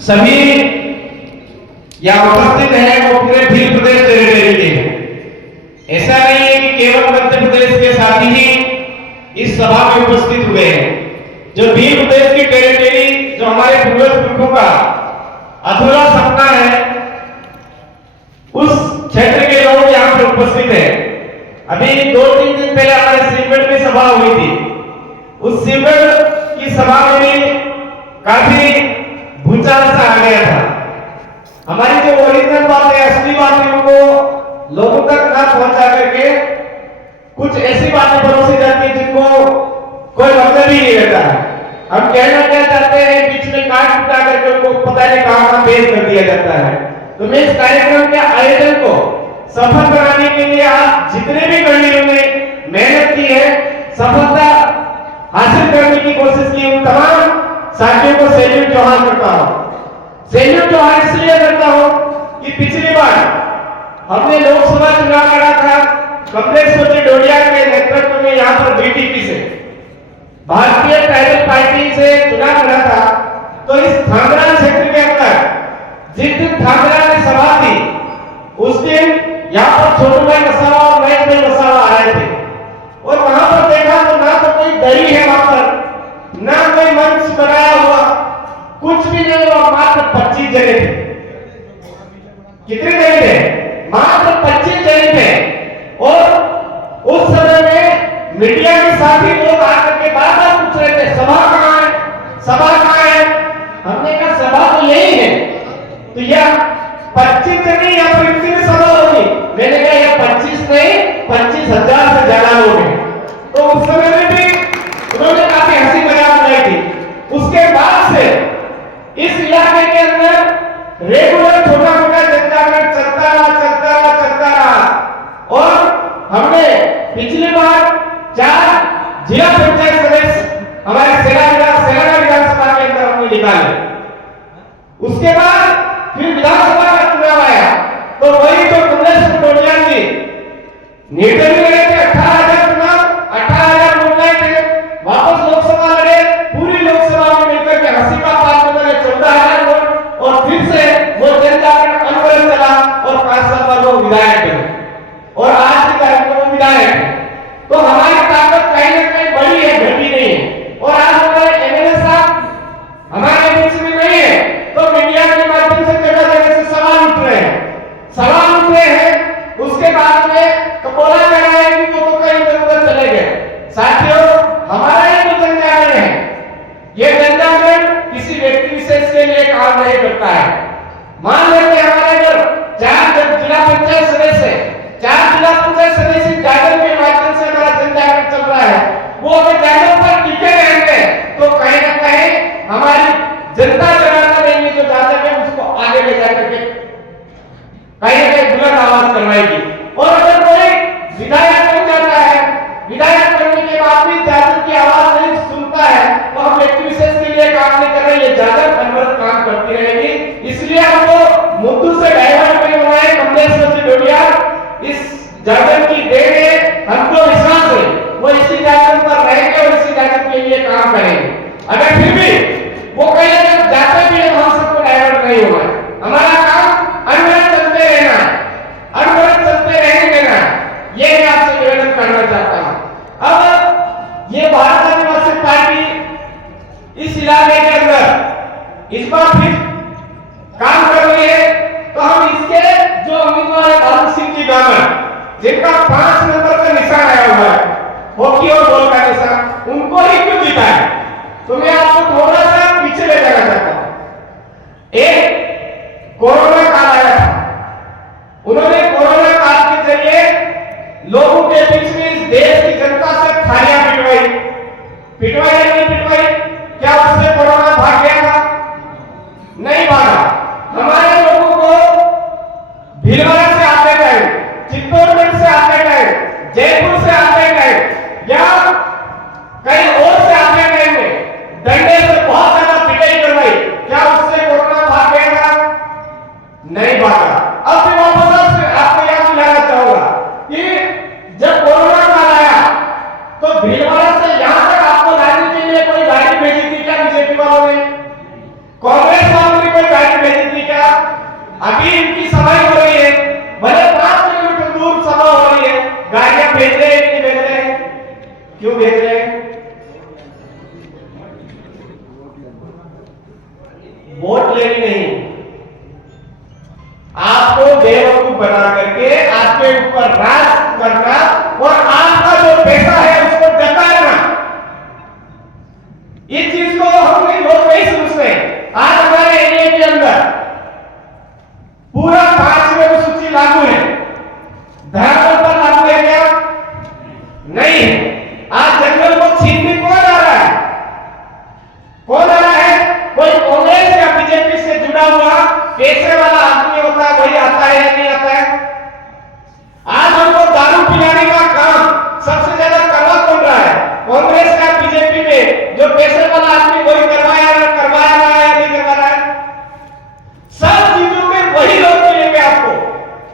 सभी यहाँ उपस्थित हैं वो पूरे भील प्रदेश टेरिटरी के हैं। ऐसा नहीं है कि केवल मध्य प्रदेश के साथी ही इस सभा में उपस्थित हुए हैं। जो भील प्रदेश की टेरिटरी, जो हमारे पूर्वज पुरखों का अधूरा सपना है, उस क्षेत्र के लोग यहाँ पर उपस्थित हैं। अभी 2-3 दिन पहले हमारे सीमेंट में सभा हुई थी। उस सीमेंट की सभा में भी काफी भूचाल सा आ गया था। हमारी जो ओरिजिनल बातें, असली बातें उनको लोगों तक ना पहुंचा करके कुछ ऐसी बातें परोसी जाती है जिनको कोई मतलब ही नहीं रहता है। हम कहना क्या चाहते हैं, बीच में काट कुटा करके उनको पता नहीं कहां पेश कर दिया जाता है। तो मैं इस कार्यक्रम के आयोजन को सफल बनाने के लिए आप जितने भी कर्मियों ने मेहनत की है, सफलता हासिल करने की कोशिश की, उन तमाम साथियों को सैल्यूट जोहार करता हूं। सैल्यूट जोहार इसलिए करता हूं कि पिछली बार हमने लोकसभा चुनाव लड़ा था कमलेश डोडिया के नेतृत्व में, यहां पर बीटीपी से, भारतीय ट्राइबल पार्टी से चुनाव लड़ा था। तो इस थांगरा क्षेत्र के अंदर जिस दिन थांगरा की सभा थी, उस दिन यहाँ पर छोटू भाई वसावा और महेश भाई वसावा आए थे। और वहां पर देखा तो ना तो कोई दरी है वहां पर, ना कोई मंच बनाया हुआ, कुछ भी नहीं हुआ। मात्र 25 जने थे। कितने जने थे? मात्र 25 जने थे। और उस समय में मीडिया के साथी लोग आकर के बार-बार पूछ रहे थे, सभा कहां है, सभा कहां है। हमने कहा सभा तो यही है। तो यह 25 जने या फिर इतनी में सभा होगी? मैंने कहा यह 25 नहीं, 25,000 से ज्यादा लोग हैं। तो उस समय में भी उन्होंने काफी हंसी मजाक उड़ाई थी। उसके बाद से इस इलाके के अंदर रेगुलर छोटा मोटा जनजागरण चलता रहा। और हमने पिछली बार 4 जिला पंचायत सदस्य हमारे सेना विधानसभा के अंदर हमने निकाले। उसके बाद फिर विधानसभा का चुनाव आया, तो वही जो कमलेश डोडिया जी निर्दलीय लड़े थे, 18,000 चुनाव, 18,000 मुद्दे थे, वापस लोकसभा लड़े, पूरी लोकसभा में मिलकर के हंसी का पास बने 14,000 वोट, और फिर से वो जनजागरण अनवरत चला और 5 साल बाद वो विधायक बने और आज के कार्यक्रम में विधायक है। तो हमारी ताकत कहीं ना कहीं बड़ी है, घटी नहीं है। और आज हमारे एमएलए साहब हमारे बीच में नहीं है, तो मीडिया के माध्यम से जगह से सवाल उठ रहे हैं। उसके बाद में कपोला कह रहा है कि वो तो कहीं इधर चले गए। साथियों, हमारा ये जो जनजागरण है, ये जनजागरण किसी व्यक्ति विशेष के लिए काम नहीं करता है। मान लेते हमारे अगर 4 जिला पंचायत सदस्य, 4 जिला पंचायत सदस्य जागरण के माध्यम से हमारा जनजागरण चल रहा है, वो अगर जागरण पर टिके रहेंगे तो कहीं ना कहीं हमारी जनता जनार्दन रहेंगे जो जागरण है उसको आगे ले जाकर के कहीं ना कहीं बुलंद आवाज करवाएगी। और अगर कोई विधायक बन जाता है, विधायक बनने के बाद भी जागरण की आवाज नहीं सुनता है, तो हम व्यक्ति विशेष के लिए काम नहीं कर रहे, ये जागरण अनवरत काम करती रहेगी। इसलिए हमको मुद्दों से डाइवर्ट नहीं होना है। कमलेश डोडिया इस जागरण की देन है, हमको विश्वास है वो इसी जागरण पर रहेंगे और इसी जागरण के लिए काम करेंगे। अगर फिर भी वो कहीं जाते भी है, हम सबको डाइवर्ट नहीं होगा। हमारा काम अनवरत चलते रहना, अनवरत चलते रहेंगे ना, ये मैं आपसे निवेदन करना चाहता हूं। अब ये भारत आदिवासी पार्टी इस इलाके के अंदर इस बार फिर काम कर रही है, तो हम इसके जो उम्मीदवार है भारत सिंह जी गामर, जिनका 5 नंबर का निशान आया हुआ है, हॉकी और बॉल का निशान, उनको ही क्यों जिताए? तो मैं आपको थोड़ा सा पीछे ले जाना चाहता हूं। एक कोरोना काल आया था, उन्होंने कोरोना काल के जरिए लोगों के बीच में इस देश की जनता से थालियां पिटवाई या नहीं पिटवाई? क्या उससे कोरोना भाग गया था? नहीं भागा। हमारे लोगों को भीलवाड़ा से आते गए, चित्तौड़गढ़ से आते गए, जयपुर से आते गए या कहीं और से आते गए, डंडे से बहुत ज्यादा पिटाई करवाई, क्या उससे कोरोना भाग गया था? अभी इनकी सभा हो रही है, भले 5 किलोमीटर दूर सभा हो रही है, गाड़ियां भेज रहे हैं कि भेज रहे हैं? क्यों भेज रहे हैं? वोट लेनी नहीं, आपको बेवकूफ बना करके आपके ऊपर राज करना और आपका जो पैसा है उसको डकाना, इस चीज को हम लोग नहीं समझते। आज हमारे एरिया के अंदर पूरा 5वीं अनुसूची लागू है, धर्म पर लागू है क्या? नहीं है। आज जंगल को छीनने कौन आ रहा है? कौन आ रहा है? कोई कांग्रेस या बीजेपी से जुड़ा हुआ पैसे वाला आदमी होता है, वही आता है या नहीं आता है? आज हमको दारू पिलाने का काम सबसे ज्यादा करवा कौन रहा है? कांग्रेस या बीजेपी में जो पैसे वाला आदमी वही करवाया या नहीं करवा रहा है? सब चीजों में वही लोग मिलेंगे आपको।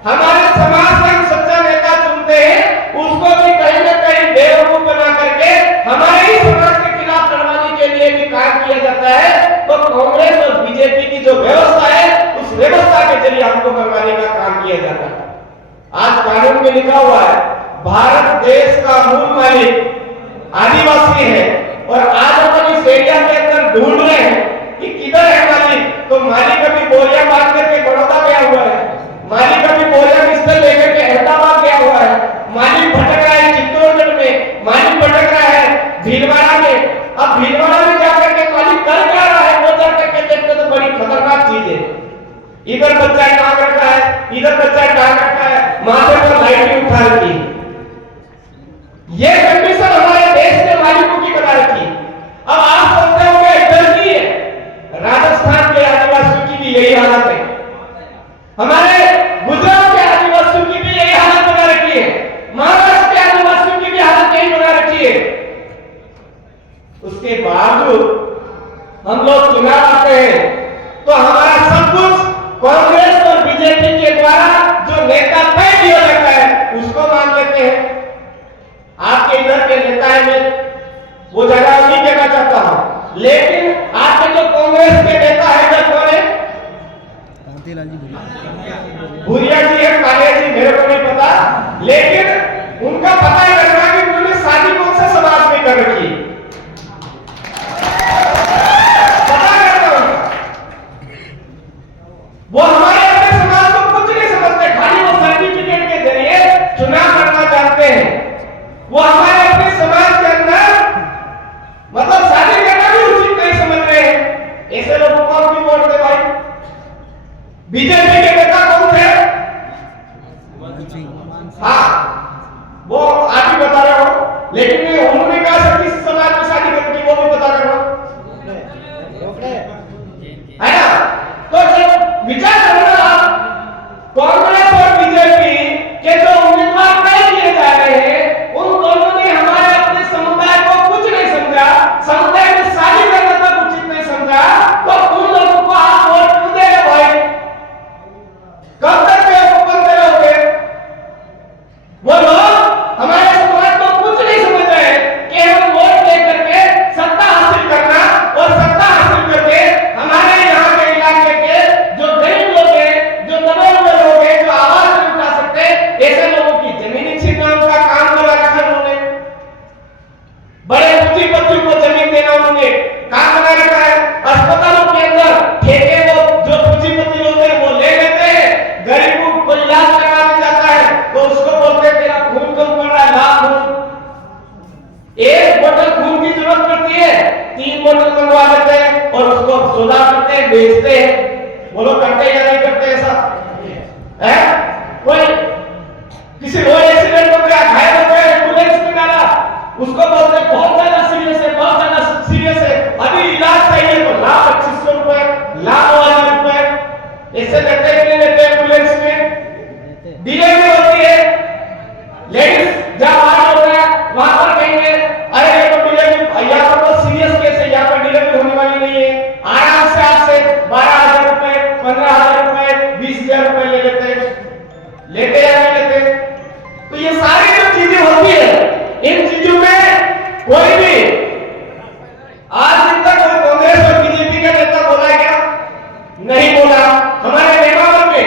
हमारे समाज से हम सच्चा नेता चुनते हैं, उसको भी कहीं ना कहीं बेवकूफ बना करके हमारे ही समाज के खिलाफ लड़वाने के लिए भी काम किया जाता है। तो कांग्रेस और बीजेपी की जो व्यवस्था है, उस व्यवस्था के जरिए हमको करवाने का काम किया जाता है। आज कानून में लिखा हुआ है, भारत देश का मूल मालिक आदिवासी है, और आज अपन इस एरिया के अंदर ढूंढ रहे हैं कि किधर है मालिक। तो मालिक अभी बोरिया बांध करके बड़ौदा गया हुआ है, मालिक अभी बोरिया बिस्तर लेकर के अहमदाबाद गया हुआ है, मालिक भटक रहा है चित्तौड़गढ़ में, मालिक भटक रहा है भीलवाड़ा में। अब भीलवाड़ा में जाकर के मालिक कर क्या रहा है, वो जाकर के देखते तो बड़ी खतरनाक चीज है। इधर बच्चा टांग रखा है, इधर बच्चा टांग रखा है, माथे पर लाइट उठा रखी है। ये कंडीशन हमारे देश के मालिकों की बना रखी। अब आप सोचते होंगे इधर की है, राजस्थान के आदिवासियों की भी यही हालत है, हमारे गुजरात के आदिवासियों की भी यही हालत बना रखी है, महाराष्ट्र के आदिवासियों की भी हालत यही बना रखी है। उसके बावजूद हम लोग चुनाव आते हैं तो हमारा सब कुछ कांग्रेस और बीजेपी के द्वारा जो नेता तय किया जाता है उसको मान लेते हैं। आपके इधर के नेता है, मैं वो जगह नहीं कहना चाहता हूं, लेकिन आपके जो कांग्रेस के नेता है इधर कौन है? भूरिया जी है, कालिया जी, मेरे को नहीं पता, लेकिन उनका पता ही रखना कि उन्होंने शादी कौन से समाज में कर रखी, पता करना। वो हमारे अपने समाज को कुछ नहीं समझते, खाली वो सर्टिफिकेट के जरिए चुनाव लड़ना चाहते हैं। वो हमारे अपने समाज के अंदर मतलब शादी करना भी उचित नहीं समझ रहे हैं। ऐसे लोगों को हम भी वोट दे भाई। बीजेपी के नेता कौन थे? हाँ, वो आप ही बता रहे हो, लेकिन उन्होंने कहा सर किस समाज में शादी करनी वो भी बता रहे हो, है ना? तो जब विचार करना आप, कांग्रेस और बीजेपी के जो उम्मीदवार तय किए जा रहे हैं, उन दोनों ने हमारे अपने समुदाय को कुछ नहीं समझा, समुदाय में शादी करना तक उचित नहीं समझा, तो उन लोगों को आप वोट क्यों दे रहे भाई? कब तक बेवकूफ बनते रहोगे? वो लोग हमारे समाज को कुछ नहीं समझ रहे कि हम वोट लेकर के सत्ता हासिल करना, और सत्ता हासिल करके हमारे यहाँ के इलाके के जो गरीब लोग हैं, जो दबे हुए लोग हैं, जो आवाज नहीं उठा सकते, ऐसे लोगों की जमीन छीनना उनका काम बना रखा उन्होंने। बड़े पूंजीपतियों को जमीन देना उन्होंने काम बना रखा है। अस्पतालों के अंदर ठेके वो जो पूंजीपति लोग हैं वो ले लेते हैं, गरीबों को इलाज कराने जाता है तो उसको बोलते हैं तेरा खून कम पड़ रहा है, ला खून। एक बोतल खून की जरूरत पड़ती है, 3 बोतल मंगवा लेते हैं और उसको सौदा करते हैं, बेचते हैं। वो लोग करते या नहीं करते ऐसा? है कोई किसी रोड एक्सीडेंट हो गया, घायल हो गया, एम्बुलेंस में डाला, उसको बोलते हैं बहुत ज्यादा सीरियस है, बहुत ज्यादा सीरियस है, अभी इलाज चाहिए, तो ला 2500 रुपए, ला 2000 रुपए, ऐसे लेते हैं कि लेते हैं। एम्बुलेंस में डिलीवरी होती है, लेडीज जब आ होता है वहां पर कहेंगे अरे ये तो डिलीवरी, यहाँ पर तो सीरियस केस है, यहाँ पर डिलीवरी होने वाली नहीं है, आराम से आपसे 12,000 रुपए, 15,000 रुपए, 20,000 रुपए ले लेते हैं। लेते या नहीं लेते? तो ये सारी जो चीजें होती है, इन चीजों में कोई भी आज तक कोई कांग्रेस और बीजेपी का नेता बोला है क्या? नहीं बोला। हमारे नेमावर में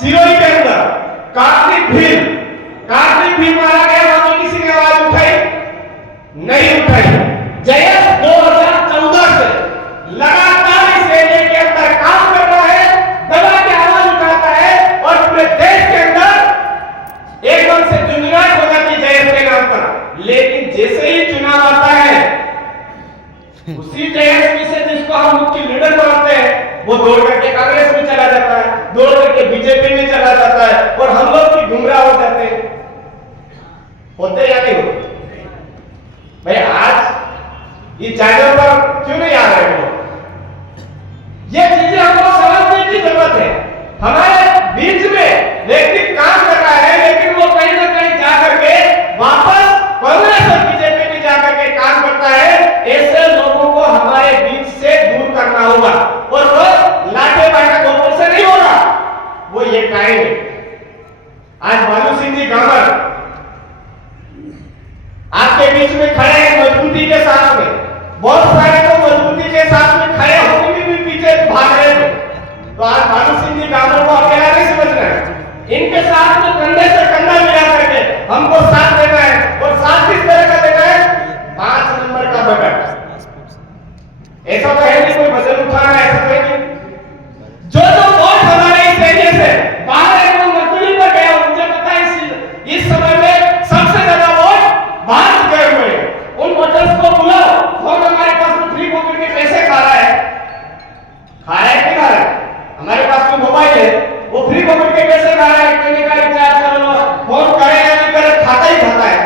सिरोही के अंदर कार्तिक भील मारा गया, वहां किसी ने आवाज उठाई नहीं उठाई। जयेश 2014 से लगातार इस एरिया के अंदर काम कर रहा है, दबा के आवाज उठाता है और पूरे देश के अंदर एकदम से दुनियाट हो जाती है जयेश के नाम पर। लेकिन जैसे ही चुनाव आता है, उसी जयेश से जिसको हम मुख्य लीडर मानते हैं, वो दौड़ करके कांग्रेस में चला जाता है, दौड़ करके बीजेपी में चला जाता है और हम लोग भी गुमराह हो जाते हैं। होते या नहीं होते भाई? आज ये चैनल पर क्यों नहीं आ रहे हो? ये चीजें हमको समझने की जरूरत है। हमारे बीच में व्यक्ति काम कर रहा है, लेकिन वो कहीं ना कहीं जाकर के वापस कांग्रेस और बीजेपी में जाकर के काम करता है। ऐसे लोगों को हमारे बीच से दूर करना होगा और वो लाठे बैठक गोपल से नहीं होगा, वो ये टाइम है। आज बालू सिंह जी गामर आपके बीच में खड़े हैं मजबूती के साथ में, बहुत सारे तो मजबूती के साथ में खड़े होकर भी पीछे भाग रहे थे। तो आज बालू सिंह जी गामर को अकेला नहीं समझना है, इनके साथ में कंधे से कंधा मिला करके हमको साथ देना है। और साथ किस तरह का देना है? 5 नंबर का बटन। ऐसा तो है नहीं कोई वजन उठाना है, ऐसा तो है नहीं। जो वोट हमारे इस एरिया से बाहर है वो मजदूरी पर गया, मुझे पता है इस समय में सबसे ज्यादा वोट बाहर गए हुए। उन वोटर्स को बुलाओ, कौन हमारे पास में फ्री पॉकेट के पैसे खा रहा है, कि खा रहा है? हमारे पास में मोबाइल है, वो फ्री पॉकेट के पैसे खा रहा है, कहने का रिचार्ज कर लो, फोन करे या नहीं करे, खाता ही खाता है।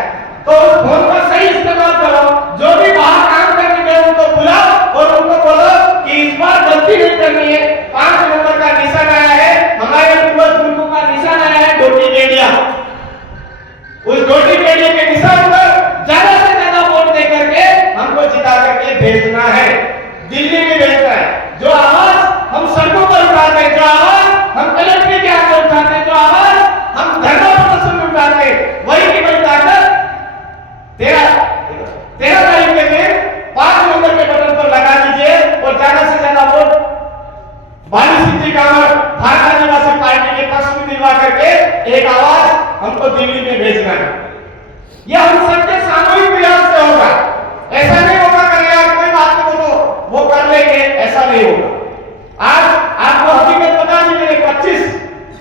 तो उस फोन का सही इस्तेमाल करो। जो भी बाहर काम करने गए उनको बुलाओ और उनको बोलो कि इस बार गलती नहीं करनी है। 5 नंबर का निशान आया है, हमारे पूर्वजों का निशान आया है डोटी केडिया। उस डोटी केडिया के निशान पर ज्यादा से ज्यादा वोट दे करके हमको जिता करके भेजना है, दिल्ली में भेजना है। जो आवाज हम सड़कों पर उठाते हैं, जो आवाज हम कलेक्टर के आगे उठाते हैं, जो आवाज हम धरना प्रदर्शन में उठाते हैं, वही की बड़ी ताकत 13 तारीख के दिन 5 नंबर के बटन पर लगा दीजिए और ज्यादा से ज्यादा वोट बालू सिंह जी गामर भारत आदिवासी पार्टी के पक्ष में दिलवा करके एक आवाज हमको दिल्ली में भेजना है। यह हम सबके सामूहिक प्रयास से होगा। ऐसा नहीं होगा कि यार कोई बात नहीं बोलो वो कर लेंगे, ऐसा नहीं होगा। आज आपको हकीकत बता दी मैंने, 25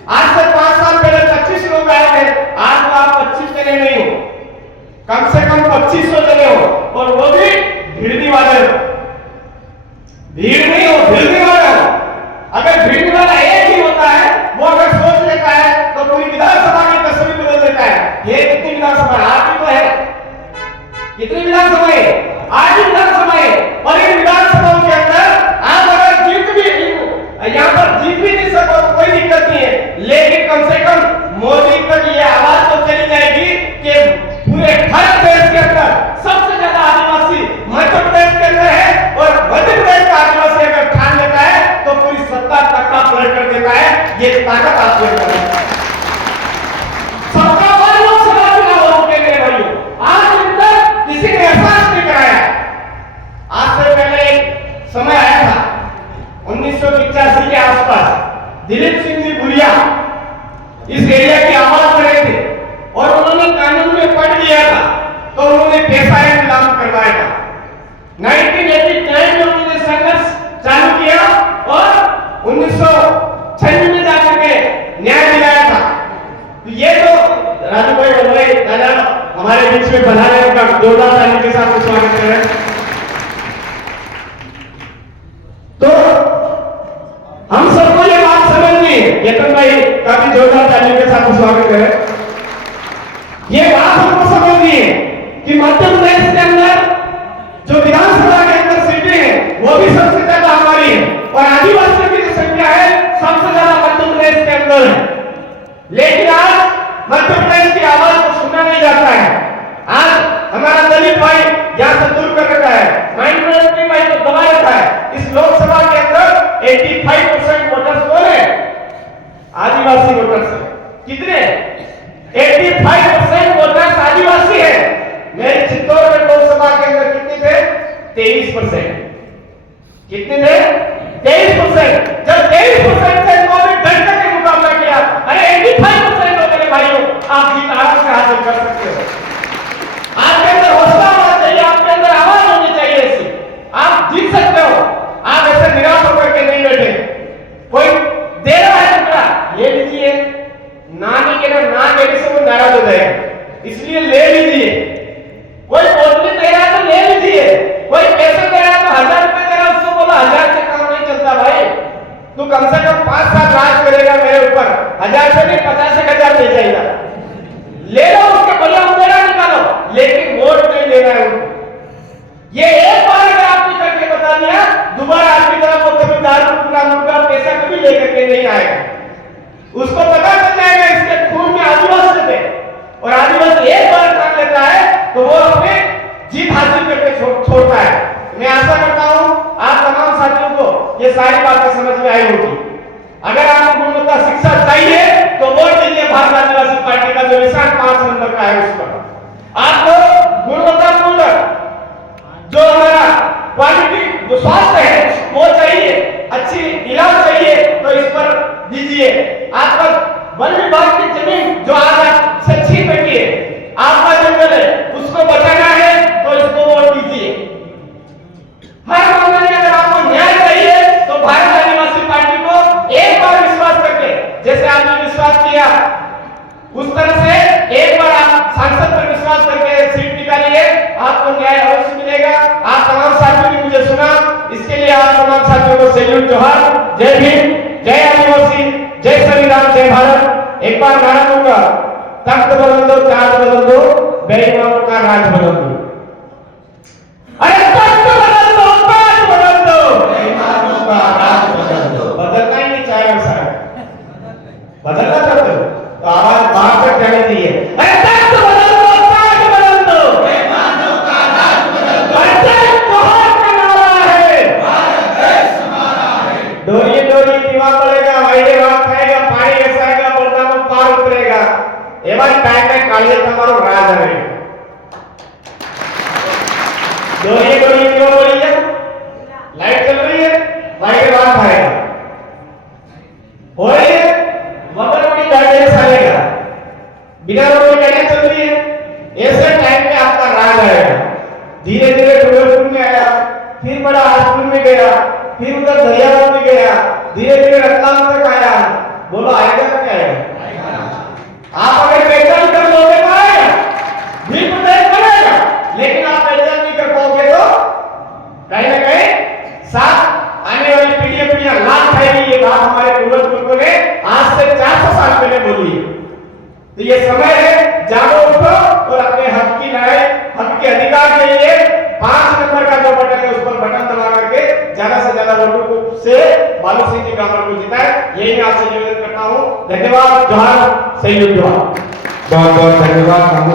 आज से 5 साल पहले 25 लोग आए थे, आज तो आप 25 जने नहीं हो, कम से कम 2500 जने हो, और वो भी भिड़नी वाले हो। भीड़ नहीं हो, भिड़नी वाले हो। अगर भिड़नी वाला एक ही होता है, वो अगर सोच लेता है तो पूरी विधानसभा की तस्वीर बदल देता है। ये कितनी विधानसभा आज भी तो है, कितनी विधानसभा है? आज भी विधानसभा है। और इन विधानसभाओं के अंदर आप अगर जीत भी यहाँ पर जीत भी नहीं सको तो कोई दिक्कत नहीं है, लेकिन कम से कम मोदी तक ये आवाज तो चली जाएगी कि पूरे भारत देश के अंदर सबसे ज्यादा आदिवासी मध्य प्रदेश के अंदर है, और मध्य प्रदेश का आदिवासी अगर ठान लेता है तो पूरी सत्ता तख्ता पलट कर देता है। ये ताकत आपके अंदर है। सबका बड़ा लोकसभा चुनाव हो के मेरे भाइयों, आज तक किसी ने एहसास नहीं कराया। आज से पहले एक समय आया था 1985 के आसपास, दिलीप सिंह जी भुरिया इस एरिया की आवाज कर रहे थे और उन्होंने कानून में पढ़ लिया था, तो उन्होंने पैसा नीलाम करवाया था। 1989 में उन्होंने संघर्ष चालू किया और 1996 में जाकर के न्याय दिलाया था। तो ये तो राजू भाई दादा हमारे बीच में बनाने का जोरदार ताली के साथ स्वागत करें। तो हम सबको ये बात समझनी है, यतन भाई काफी जोरदार ताली के साथ स्वागत करें। ये बात हमको समझनी है कि मध्य प्रदेश के अंदर जो विधानसभा के अंदर सीटें हैं वो भी सबसे ज्यादा हमारी है, और आदिवासियों की जो संख्या है सबसे ज्यादा मध्य प्रदेश के अंदर है। लेकिन आज मध्य प्रदेश की आवाज को सुना नहीं जाता है। आज हमारा दलित भाई यहाँ से दूर कर रखा है, माइनॉरिटी भाई को दबा रखा है। इस लोकसभा के अंदर 85% वोटर्स कौन है? आदिवासी वोटर्स है। कितने? 85% वोटर्स आदिवासी है। मेरे चित्तौड़ में लोकसभा के अंदर कितने थे? 23%। कितने थे? 23%। जब 23% से इन्होंने डट के मुकाबला किया, ये लीजिए, नानी के ना देने से वो नाराज हो जाएगा, इसलिए ले लीजिए। कोई पोटली दे रहा है तो ले लीजिए, कोई पैसे दे रहा है तो 1000 रुपए दे रहा है, उसको बोला 1000 से काम नहीं चलता भाई, तू कम से कम 5 साल राज करेगा मेरे ऊपर, 1000 से नहीं 50-1000 ले जाएगा, ले लो उसके बढ़िया उम्मीद निकालो, लेकिन वोट नहीं देना है उनको। ये एक बार अगर आपने करके बता दिया, दोबारा आपकी तरफ वो कभी दारू मुर्गा पैसा कभी लेकर के नहीं आएगा। उसको पता चल जाएगा इसके खून में आदिवासी थे, और आदिवासी एक बार कर लेता है तो वो अपने जीत हासिल करके छोड़ता है। मैं आशा करता हूं आप तमाम साथियों को ये सारी बातें समझ में आई होगी। अगर आपको गुणवत्ता शिक्षा चाहिए तो वोट दीजिए भारतीय आदिवासी पार्टी का जो निशान 5 नंबर का है उस पर। आपको गुणवत्तापूर्ण जो हमारा क्वालिटी जो स्वास्थ्य है वो चाहिए, अच्छी इलाज चाहिए तो इस पर दीजिए। आपका वन विभाग की जमीन जो आज आपसे छीन रखी है, आपका जंगल है, उसको बचाना है तो इसको वोट दीजिए। हर मामले में अगर आपको न्याय चाहिए तो भारतीय आदिवासी पार्टी को एक बार विश्वास करके, जैसे आपने विश्वास किया उस तरह से एक बार आप सांसद पर विश्वास करके सीट निकालिए, आपको न्याय अवश्य मिलेगा। आप तमाम साथियों ने मुझे सुना, इसके लिए आप तमाम साथियों को सैल्यूट, जोहार, जय भीम, जय आदिवासी, जय संविधान, जय भारत। एक बार नारा दूंगा, तख्त बदल दो, ताज बदल दो, बेईमानों का राज बदल दो। अरे तख्त बदल दो, ताज बदल दो, बेईमानों का राज बदल दो। बदलना ही नहीं चाहे साहब, बदलना चाहते हो तो आवाज बाहर तक जानी चाहिए। अरे तख्त बदल दो, ताज बदल दो, बेईमानों का राज बदल दो। जय जोहार का नारा है, भारत देश हमारा है। डोरी डोरी दीवा पड़ेगा, वाइडे रात खाएगा, पानी ऐसा आएगा, बरदानो पार उतरेगा। एवं टाइम में कालिए तमारो राज है। डोरी डोरी दीवा पड़ी है, लाइट चल रही है, वाइडे रात खाएगा, हो रही है, मगर बड़ी गाड़ी सालेगा, बिना रोड के गाड़ी चल रही है, ऐसे टाइम में आपका राज आएगा। धीरे धीरे डोरपुर में आया, फिर बड़ा हाजपुर में गया, फिर उधर दरियापुर में गया, धीरे धीरे रतलाम तक आया। बोलो आएगा क्या आएगा? आप अगर पहचान कर लोगे तो आएगा, भी प्रदेश बनेगा, लेकिन आप पहचान नहीं कर पाओगे तो कहीं ना कहीं साथ आने वाली पीढ़ियां लाभ खाएगी। ये बात हमारे पूर्वज बुजुर्गों ने आज से 400 साल पहले बोली है। तो ये समय है, जागो उठो और अपने हक की लड़ाई, हक के अधिकार के लिए 5 नंबर का जो बटन है उस पर बटन दबा करके ज्यादा से ज्यादा वोटों से बालू सिंह जी ग्रामीण को जिताए, यही मैं आपसे निवेदन करता हूं। धन्यवाद, जोहार, सैल्यूट, जोहार। बहुत बहुत धन्यवाद।